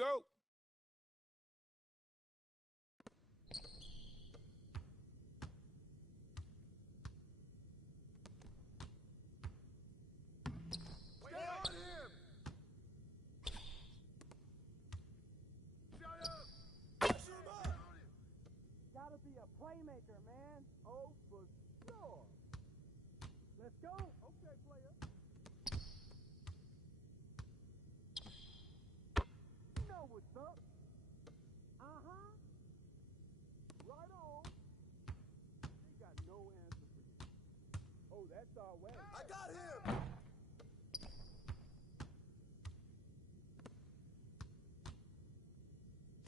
go. Gotta be a playmaker, man. Oh, for sure. Let's go. Okay, player. You know what's up. Uh-huh. Right on. They got no answer for you. Oh, that's our way. I got him!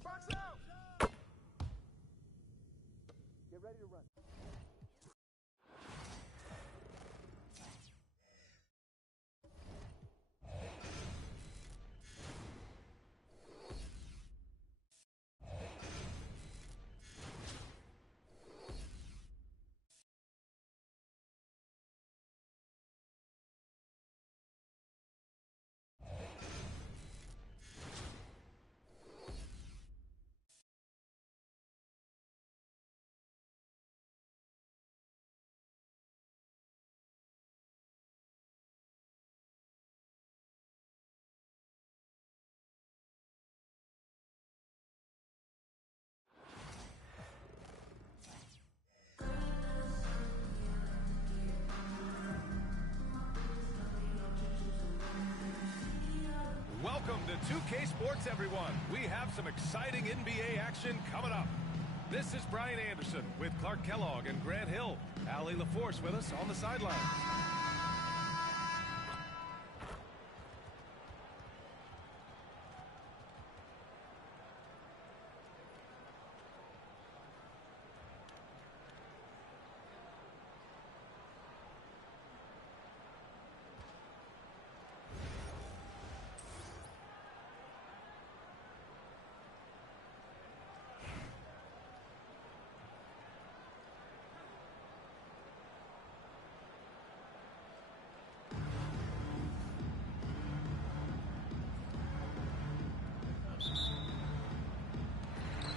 Box out! Get ready to run. Welcome to 2K Sports, everyone. We have some exciting NBA action coming up. This is Brian Anderson with Clark Kellogg and Grant Hill. Allie LaForce with us on the sideline.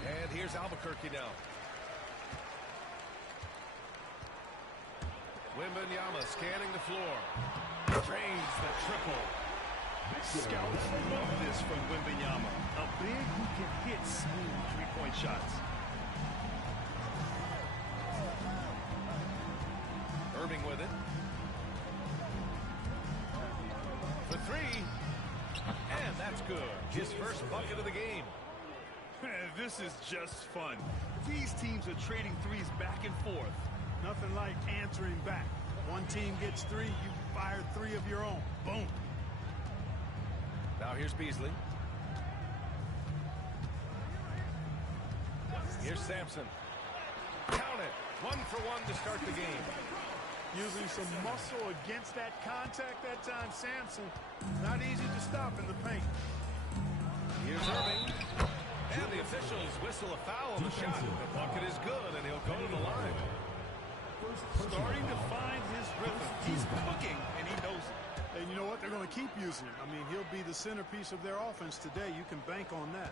And here's Albuquerque now. Wembanyama scanning the floor. Drains the triple. Scouts love this from Wembanyama. A big who can hit smooth three-point shots. Irving with it. For three. And that's good. His first bucket of the game. This is just fun. These teams are trading threes back and forth. Nothing like answering back. One team gets three, you fire three of your own. Boom. Now here's Beasley. Here's Sampson. Count it. 1 for 1 to start the game. Using some muscle against that contact that time, Sampson. Not easy to stop in the paint. Here's Irving. And the officials whistle a foul on the shot. The bucket is good, and he'll go to the line. Starting to find his rhythm. He's cooking, and he knows it. And you know what? They're going to keep using it. I mean, he'll be the centerpiece of their offense today. You can bank on that.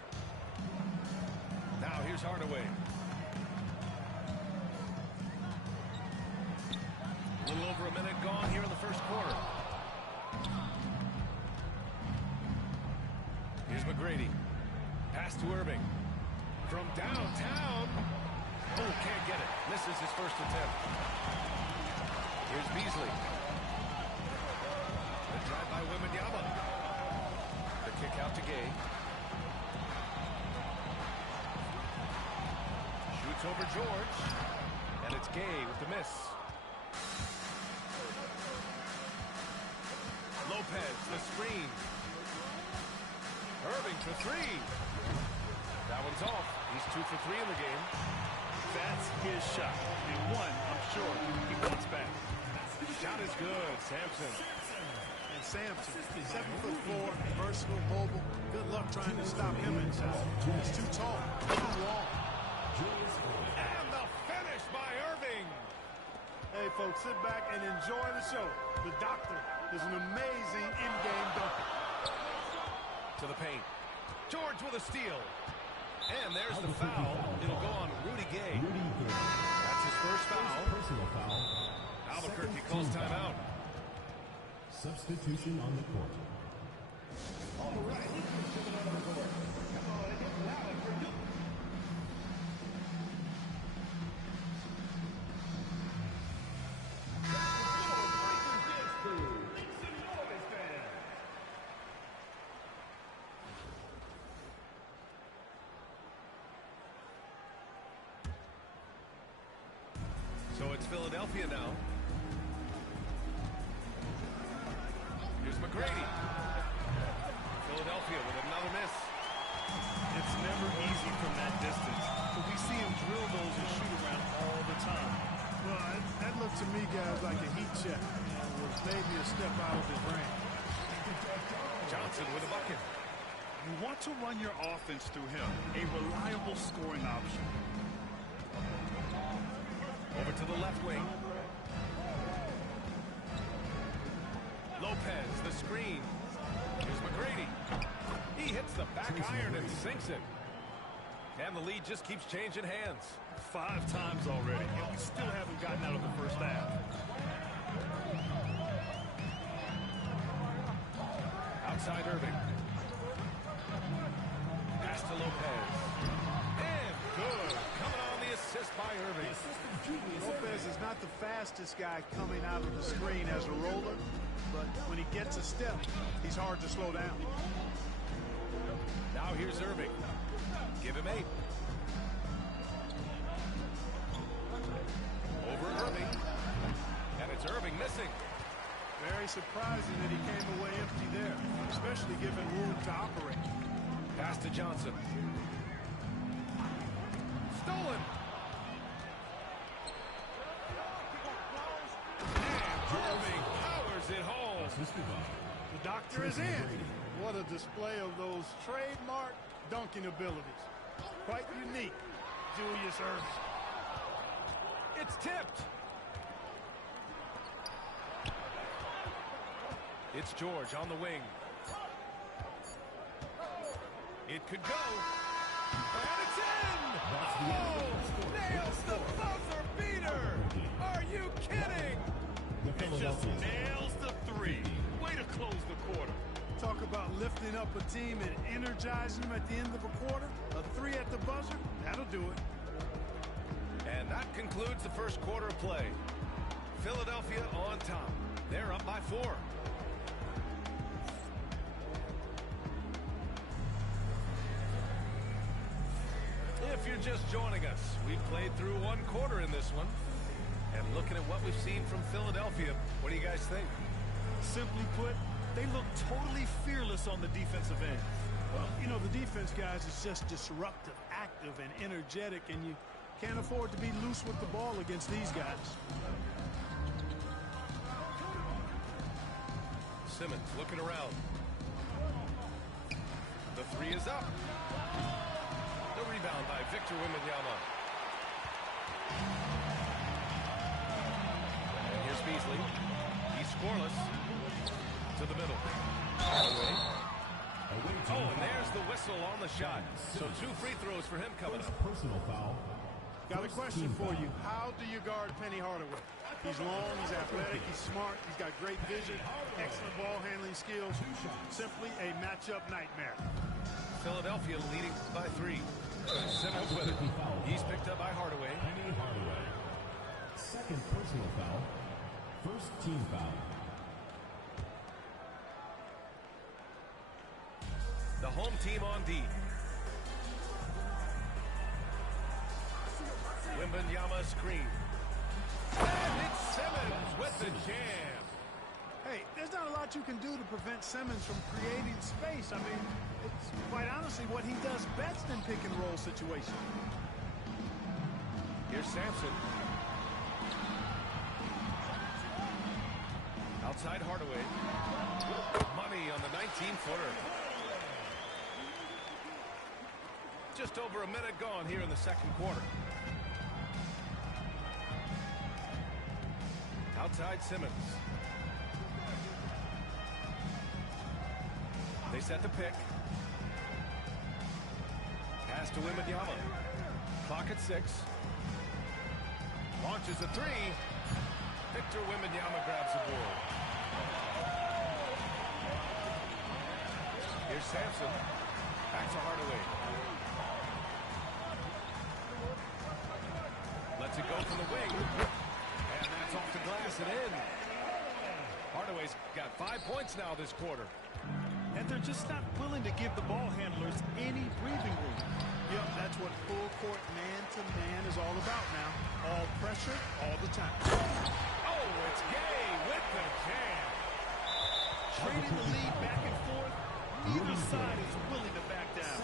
Now here's Hardaway. A little over a minute gone here in the first quarter. Here's McGrady. Pass to Irving. From downtown. Oh, can't get it. Misses his first attempt. Here's Beasley. The drive by Wembanyama. The kick out to Gay. Shoots over George. And it's Gay with the miss. Lopez, the screen. Irving for three. That one's off. He's 2 for 3 in the game. That's his shot. And one, I'm sure, he wants back. Shot is good. Sampson. And Sampson, 7'4", versatile, mobile. Good luck trying to stop him inside. He's too tall, too long. And the finish by Irving. Hey, folks, sit back and enjoy the show. The doctor is an amazing in-game dunker. To the paint. George with a steal. And there's the foul. It'll go on Rudy Gay. That's his first foul. Personal foul. Albuquerque calls timeout. Substitution on the court. All right. Come on, it gets loud for you. So it's Philadelphia now. Here's McGrady. Philadelphia with another miss. It's never easy from that distance, but we see him drill those and shoot around all the time. Well, that looked to me, guys, like a heat check. Was maybe a step out of his range. Johnson with a bucket. You want to run your offense through him, a reliable scoring option. Over to the left wing. Lopez, the screen. Here's McGrady. He hits the back iron and sinks it. And the lead just keeps changing hands. 5 times already, and we still haven't gotten out of the first half. Outside Irving. Pass to Lopez. And good. Coming on the assist by Irving. Lopez is not the fastest guy coming out of the screen as a roller, but when he gets a step, he's hard to slow down. Now here's Irving. Give him 8. Over Irving. And it's Irving missing. Very surprising that he came away empty there, especially given room to operate. Pass to Johnson. Stolen. And Irving powers it home. The doctor is in. What a display of those trademark dunking abilities. Quite unique, Julius Irving. It's tipped. It's George on the wing. It could go. And it's in! Oh! Nails the buzzer beater! Are you kidding? It just nails the 3. Way to close the quarter. Talk about lifting up a team and energizing them at the end of a quarter. A 3 at the buzzer, that'll do it. And that concludes the first quarter of play. Philadelphia on top. They're up by 4. If you're just joining us, we've played through 1 quarter in this one. And looking at what we've seen from Philadelphia, what do you guys think? Simply put, they look totally fearless on the defensive end. Well, you know, the defense, guys, is just disruptive, active, and energetic, and you can't afford to be loose with the ball against these guys. Simmons looking around. The 3 is up. The rebound by Victor Wembanyama. And here's Beasley. He's scoreless. To the middle. Away. Oh, and there's the whistle on the shot. So 2 free throws for him coming up. Personal foul. Got a question for you. How do you guard Penny Hardaway? He's long, he's athletic, he's smart, he's got great vision, excellent ball handling skills. Simply a matchup nightmare. Philadelphia leading by 3. Simmons with it. He's picked up by Hardaway. Penny Hardaway. Second personal foul. First team foul. The home team on D. Wembanyama screen. And it's Simmons with the jam. Hey, there's not a lot you can do to prevent Simmons from creating space. I mean, it's quite honestly what he does best in pick and roll situations. Here's Sampson. Outside Hardaway. Money on the 19-footer. Just over a minute gone here in the second quarter. Outside Simmons. They set the pick. pass to Wembanyama. Clock at 6. Launches a 3. Victor Wembanyama grabs the board. Here's Sampson. Back to Hardaway. Lets it go from the wing. And that's off the glass and in. Hardaway's got 5 points now this quarter. And they're just not willing to give the ball handlers any breathing room. Yep, that's what full court man-to-man is all about now. All pressure, all the time. Oh, it's Gay with the jam. Trading the lead back and forth. Neither side is willing to back down.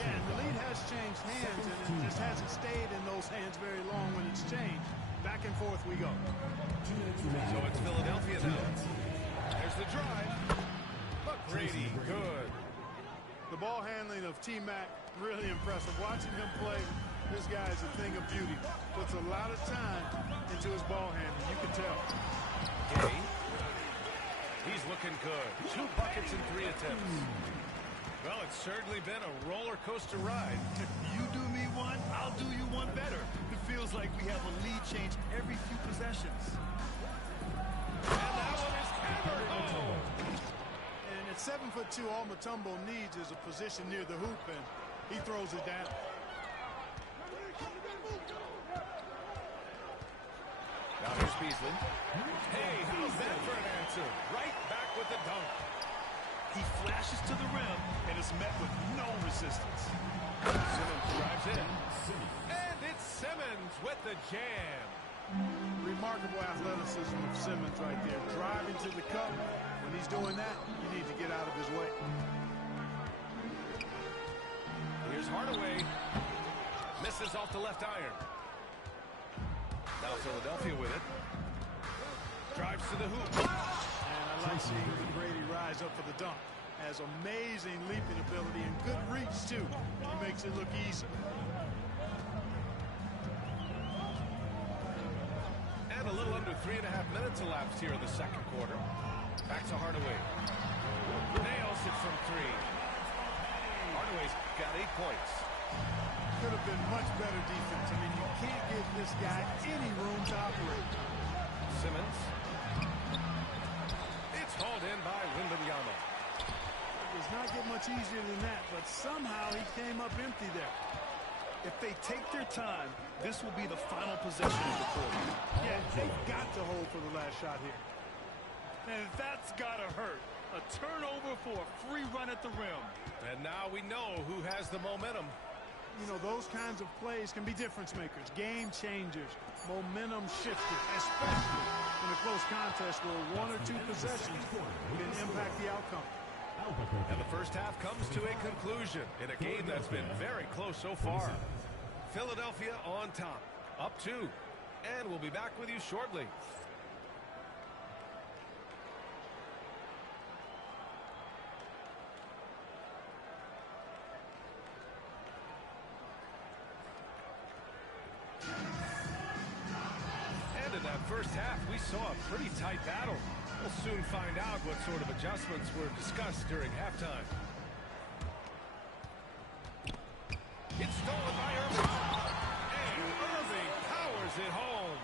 Yeah, and the lead has changed hands, and it just hasn't stayed in those hands very long when it's changed. Back and forth we go. So it's Philadelphia now. There's the drive. McGrady, good. The ball handling of T-Mac, really impressive. Watching him play, this guy is a thing of beauty. Puts a lot of time into his ball handling, you can tell. Gay. He's looking good. 2 buckets in 3 attempts. Well, it's certainly been a roller coaster ride. You do me one, I'll do you one better. It feels like we have a lead change every few possessions. And that one is hammered home. And at 7'2", all Mutombo needs is a position near the hoop, and he throws it down. Now here's Beasley. Hey, how's that for an answer? Right back with the dunk. He flashes to the rim and is met with no resistance. Simmons drives in. And it's Simmons with the jam. Remarkable athleticism of Simmons right there. Driving to the cup. When he's doing that, you need to get out of his way. Here's Hardaway. Misses off the left iron. Now Philadelphia with it. Drives to the hoop. And I like seeing McGrady rise up for the dunk. Has amazing leaping ability and good reach, too. He makes it look easy. And a little under 3.5 minutes elapsed here in the second quarter. Back to Hardaway. Nails it from 3. Hardaway's got 8 points. Could have been much better defense. I mean, you can't give this guy any room to operate. Simmons. It's hauled in by Wembanyama. It does not get much easier than that, but somehow he came up empty there. If they take their time, this will be the final possession of the quarter. Yeah, they've got to hold for the last shot here. And that's gotta hurt. A turnover for a free run at the rim. And now we know who has the momentum. You know, those kinds of plays can be difference makers, game changers, momentum shifters, especially in a close contest where 1 or 2 possessions can impact the outcome. And the first half comes to a conclusion in a game that's been very close so far. Philadelphia on top, up 2. And we'll be back with you shortly. And in that first half, we saw a pretty tight battle. We'll soon find out what sort of adjustments were discussed during halftime. It's stolen by Irving. And Irving powers it home.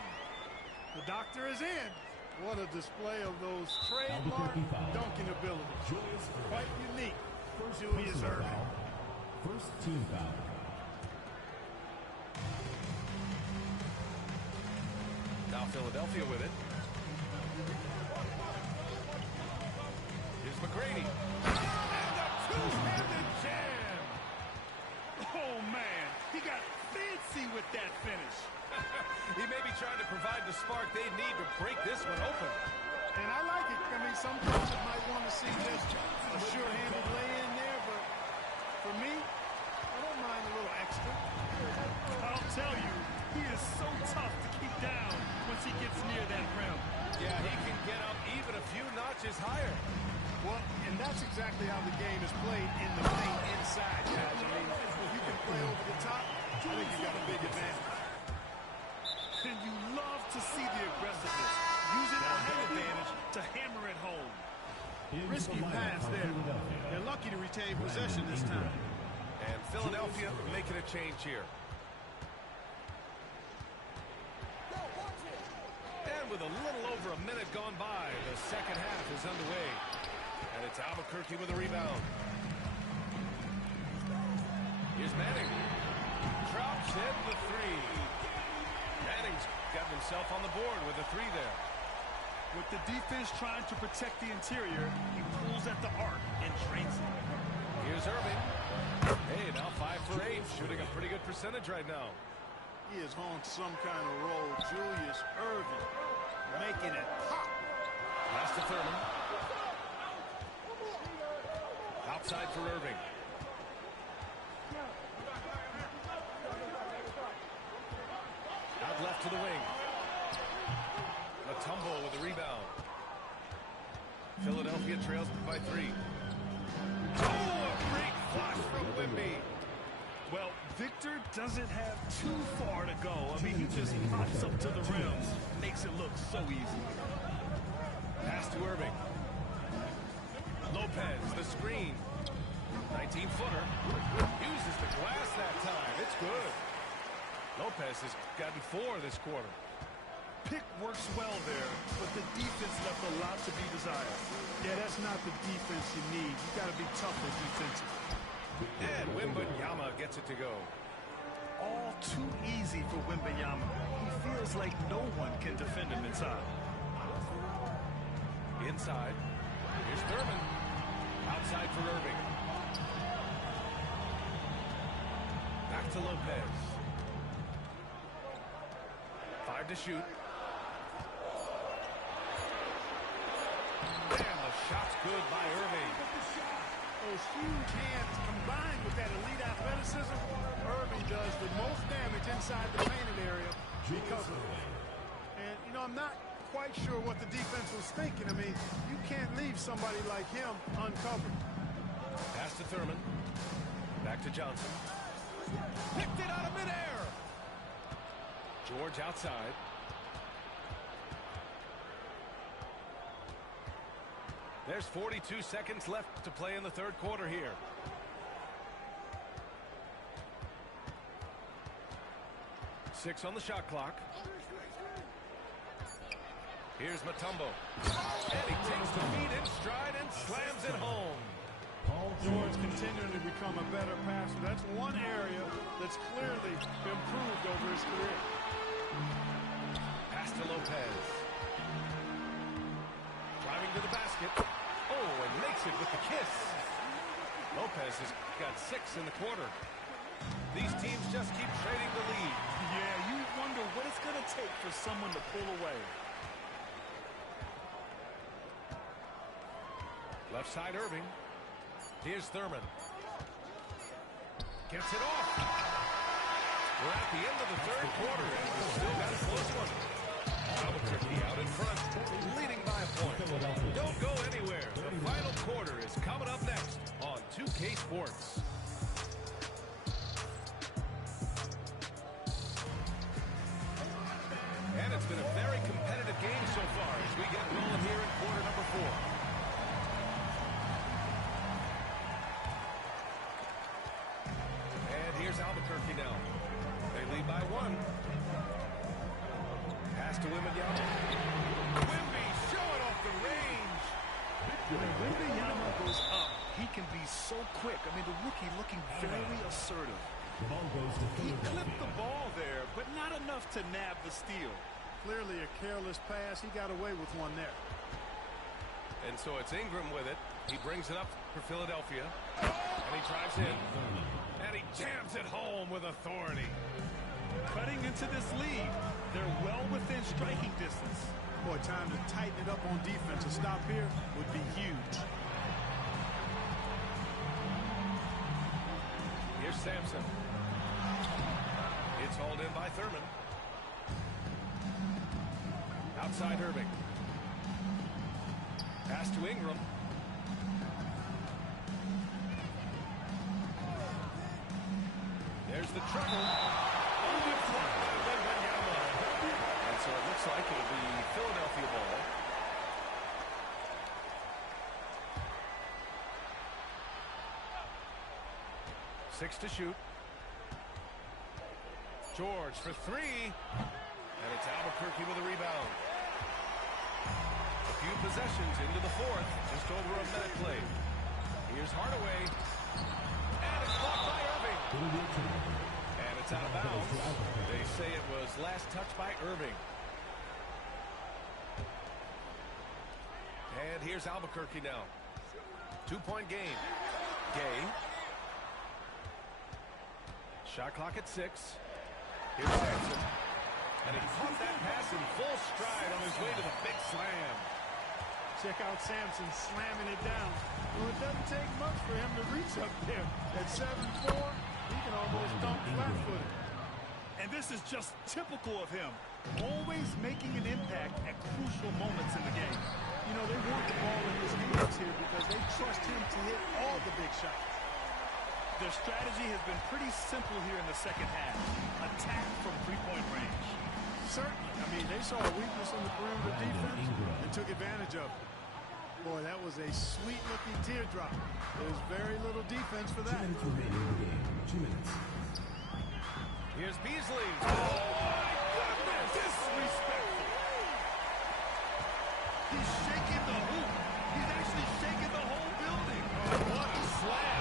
The doctor is in. What a display of those trademark dunking abilities. Quite unique. Julius Irving. First team foul. Now Philadelphia with it. Here's McGrady. And a two-handed jam. Oh, man. He got fancy with that finish. He may be trying to provide the spark they need to break this one open. And I like it. I mean, some coaches might want to see just a sure-handed lay-in there, but for me, I don't mind a little extra. I'll tell you, he is so tough to keep down once he gets near that rim. Yeah, he can get up even a few notches higher. Well, and that's exactly how the game is played in the paint inside, guys. I mean, if you can play over the top, I think you got a big advantage. And you love to see the aggressiveness, using that height advantage to hammer it home. Risky pass there. They're lucky to retain possession this time. And Philadelphia making a change here. And with a little over a minute gone by, the second half is underway. And it's Albuquerque with a rebound. Here's Manning. Drops in the three. Manning's got himself on the board with a three there. With the defense trying to protect the interior, he pulls at the arc and drains it. Here's Irving. Hey, now 5 for 8, shooting a pretty good percentage right now. He is on some kind of roll. Julius Irving making it pop. Pass to Thurman. Outside for Irving. Out left to the wing. Matumbo with the rebound. Philadelphia trails by 3. Oh, a great flash from Wemby. Well, Victor doesn't have too far to go. I mean, he just pops up to the rim. Makes it look so easy. Pass to Irving. Lopez, the screen. 19-footer. Uses the glass that time. It's good. Lopez has gotten 4 this quarter. Pick works well there, but the defense left a lot to be desired. Yeah, that's not the defense you need. You got to be tougher defensively. And Wembanyama gets it to go. All too easy for Wembanyama. He feels like no one can defend him inside. Inside. Here's Thurman. Outside for Irving. Back to Lopez. 5 to shoot. And the shot's good by Irving. Those huge hands combined with that elite athleticism, Irving does the most damage inside the painted area because of it. And, you know, I'm not quite sure what the defense was thinking. I mean, you can't leave somebody like him uncovered. Pass to Thurman. Back to Johnson. Picked it out of midair. George outside. There's 42 seconds left to play in the third quarter here. Six on the shot clock. Here's Matumbo. And he takes the feed in stride and slams it home. George continuing to become a better passer. That's one area that's clearly improved over his career. Pass to Lopez. Driving to the basket. Oh, and makes it with the kiss. Lopez has got 6 in the quarter. These teams just keep trading the lead. Yeah, you wonder what it's going to take for someone to pull away. Left side Irving. Here's Thurman. Gets it off. We're at the end of the third quarter, and we've still got a close one. Albuquerque out in front, leading by a point. Don't go anywhere. The final quarter is coming up next on 2K Sports. And it's been a very competitive game so far as we get rolling here in quarter number 4. Here's Albuquerque now. They lead by 1. Pass to Wembanyama. Wemby showing off the range. When Wembanyama goes up, he can be so quick. I mean, the rookie looking very assertive. The ball goes to He Philadelphia. clipped the ball there, but not enough to nab the steal. Clearly a careless pass. He got away with one there. And so it's Ingram with it. He brings it up for Philadelphia. And he drives in. And he jams it home with authority. Cutting into this lead, they're well within striking distance. Boy, time to tighten it up on defense. A stop here would be huge. Here's Sampson. It's hauled in by Thurman. Outside Irving. Pass to Ingram. There's the trouble. Undeflected by Wembanyama. And so it looks like it'll be Philadelphia ball. 6 to shoot. George for 3. And it's Albuquerque with a rebound. A few possessions into the fourth. Just over a minute played. Here's Hardaway. And it's blocked by Irving. And it's out of bounds. They say it was last touched by Irving. And here's Albuquerque now. 2-point game. Gay. Shot clock at 6. Here's Sampson. And he caught that pass in full stride on his way to the big slam. Check out Sampson slamming it down. Well, it doesn't take much for him to reach up there. At 7'4", he can almost dunk flat-footed. And this is just typical of him. Always making an impact at crucial moments in the game. You know, they want the ball in his hands here because they trust him to hit all the big shots. Their strategy has been pretty simple here in the second half. Attack from three-point range. Certainly. I mean, they saw a weakness in the perimeter defense and took advantage of it. Boy, that was a sweet-looking teardrop. There's very little defense for that. 2 minutes remaining in the game. 2 minutes. Here's Beasley. Oh, my goodness. Disrespectful. He's shaking the hoop. He's actually shaking the whole building. Oh, what a slam.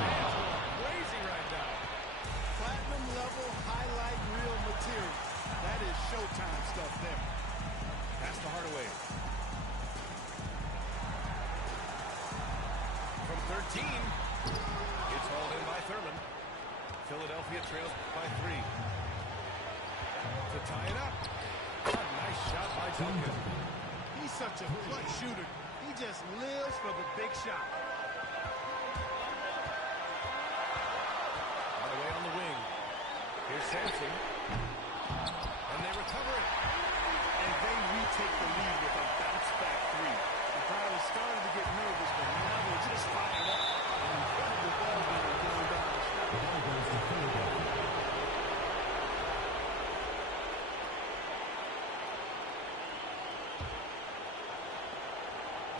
Fans are crazy right now. Platinum level highlight reel material. That is Showtime stuff there. Pass to Hardaway. From 13. It's hauled in by Thurman. Philadelphia trails by 3. To tie it up. A nice shot by Duncan. He's such a clutch shooter. He just lives for the big shot. Hardaway on the wing. Here's Sampson. And they recover it. And they retake the lead with a bounce-back 3. The crowd is starting to get nervous, but now they're just fired up. An incredible ball game going down the stretch. The ball goes to Philadelphia.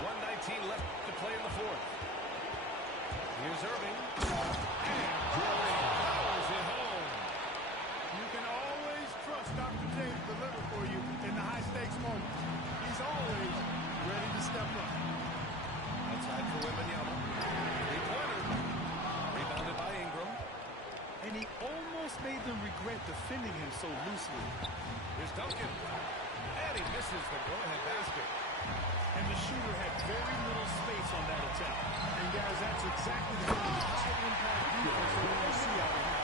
1:19 left to play in the fourth. Here's Irving. And Irving powers it home. You can always trust Dr. J to deliver for you in the high-stakes moments. He's always ready to step up. Outside for Wembanyama. Three-pointer. Rebounded by Ingram. And he almost made them regret defending him so loosely. Here's Duncan. And he misses the go-ahead basket. And the shooter had very little space on that attempt. And guys, that's exactly the kind of high-impact defense we want to see out of him.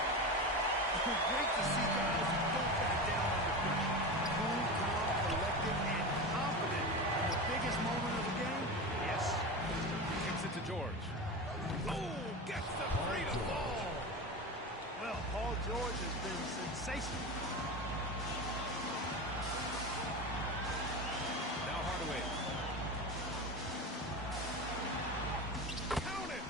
Great to see guys who don't back down under pressure. Cool, calm, collected, and confident in the biggest moment of the game. Yes. Kicks it to George. Oh, gets the free to fall. Well, Paul George has been sensational. Now Hardaway. Count it.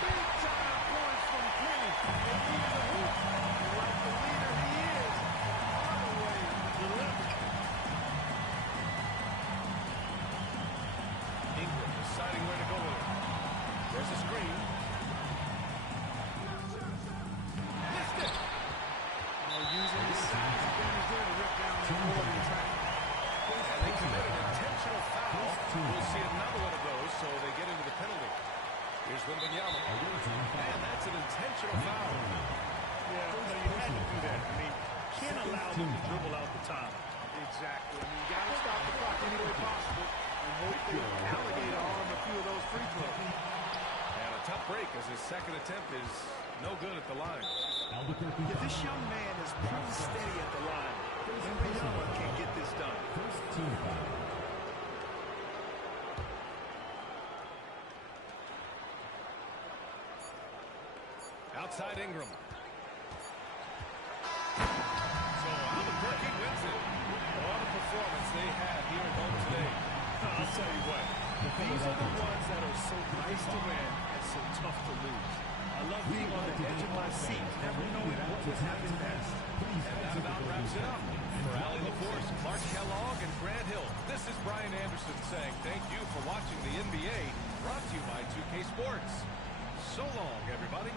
Big-time points from Kenny. They needed a hoop. And like the leader he is, Hardaway delivered. Ingram deciding where to go with it. There's a screen. Missed it. Using his size advantage there to rip down that board in traffic. And they committed an intentional foul. We'll see another one of those, so they get into the penalty. Here's Wembanyama. And that's an intentional foul. Yeah, well, you had to do that. I mean, can't allow them to dribble out the time. Exactly. I mean, you got to stop the clock any way possible and hope the alligator arm a few of those free throws. And a tough break as his second attempt is no good at the line. Albuquerque. Yeah, this young man is pretty steady at the line. Wembanyama can get this done. First team foul. Outside Ingram. So Albuquerque wins it. What a performance they had here at home today. I'll tell you what, these are the ones that are so nice to win and so tough to lose. I love being on the edge of my seat, never knowing what could happen next. And that about wraps it up. For Allie LaForce, Mark Kellogg, and Grant Hill, this is Brian Anderson saying thank you for watching the NBA, brought to you by 2K Sports. So long, everybody.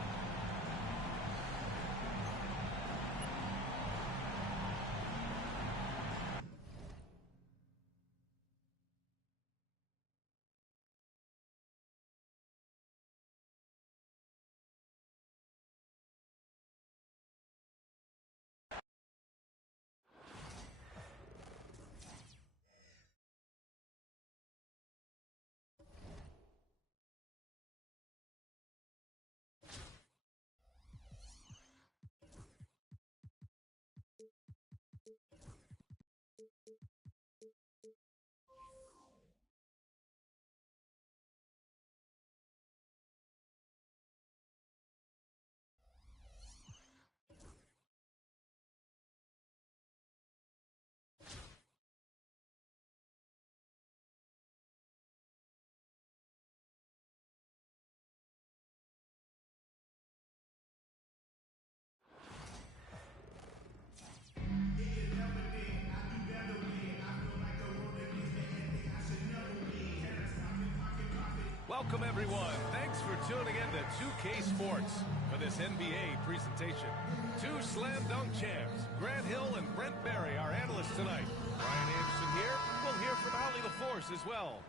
Welcome, everyone. Thanks for tuning in to 2K Sports for this NBA presentation. Two slam dunk champs, Grant Hill and Brent Barry, our analysts tonight. Brian Anderson here. We'll hear from Allie LaForce as well.